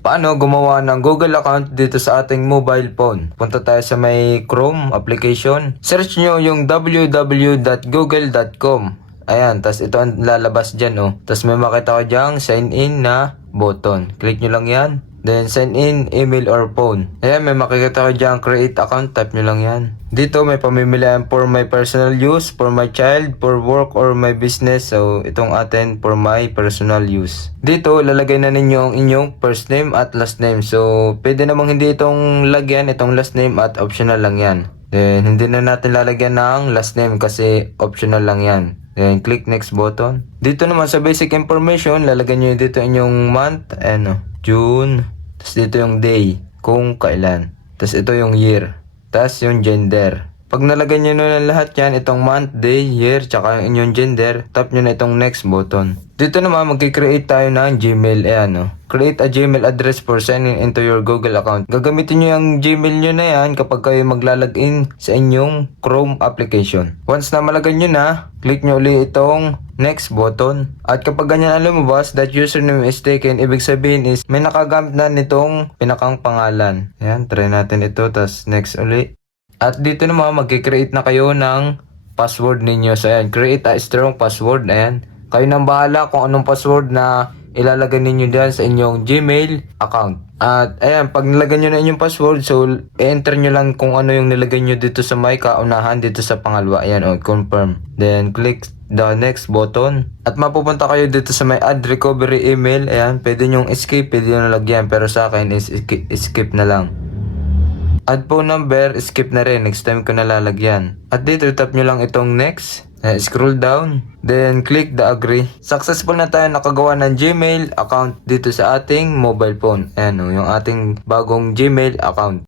Paano gumawa ng Google account dito sa ating mobile phone? Punta tayo sa may Chrome application. Search nyo yung www.google.com. Ayan, tas ito ang lalabas dyan, oh. Tas may makita ko dyan, sign in na button. Click nyo lang yan. Then, sign in, email or phone. Ayan, may makikita ko dyan, create account, type nyo lang yan. Dito, may pamimilian for my personal use, for my child, for work, or my business. So, itong atin for my personal use. Dito, lalagay na ninyo ang inyong first name at last name. So, pwede namang hindi itong lagyan, itong last name at optional lang yan. Then, hindi na natin lalagyan ng last name kasi optional lang yan. Then, click next button. Dito naman sa basic information, lalagyan nyo dito inyong month, ano, June. Tapos dito yung day, kung kailan. Tapos ito yung year. Tapos yung gender. Pag nalagay nyo na lahat yan, itong month, day, year, tsaka yung inyong gender, tap nyo na itong next button. Dito naman, magkikreate tayo ng Gmail. Ayan, no. Create a Gmail address for signing into your Google account. Gagamitin nyo yung Gmail nyo na yan kapag kayo maglalagin sa inyong Chrome application. Once na malagay nyo na, click nyo ulit itong next button. At kapag ganyan ang lumabas, that username is taken, ibig sabihin is may nakagamit na nitong pinakang pangalan. Ayan, try natin ito, tas next ulit. At dito naman, magkikreate na kayo ng password ninyo. So, ayan, create a strong password. Ayan. Kayo nang bahala kung anong password na ilalagay ninyo dyan sa inyong Gmail account. At ayan, pag nilagay nyo na inyong password, so enter nyo lang kung ano yung nilagay nyo dito sa may kaunahan dito sa pangalawa. Ayan, o, confirm. Then, click the next button. At mapupunta kayo dito sa may add recovery email. Ayan, pwede nyong escape, pwede nyo lagyan. Pero sa akin is skip na lang. Add phone number, skip na rin. Next time ko nalalagyan. At dito, tap nyo lang itong next. Eh, scroll down. Then, click the agree. Successful na tayo nakagawa ng Gmail account dito sa ating mobile phone. Ayan o, yung ating bagong Gmail account.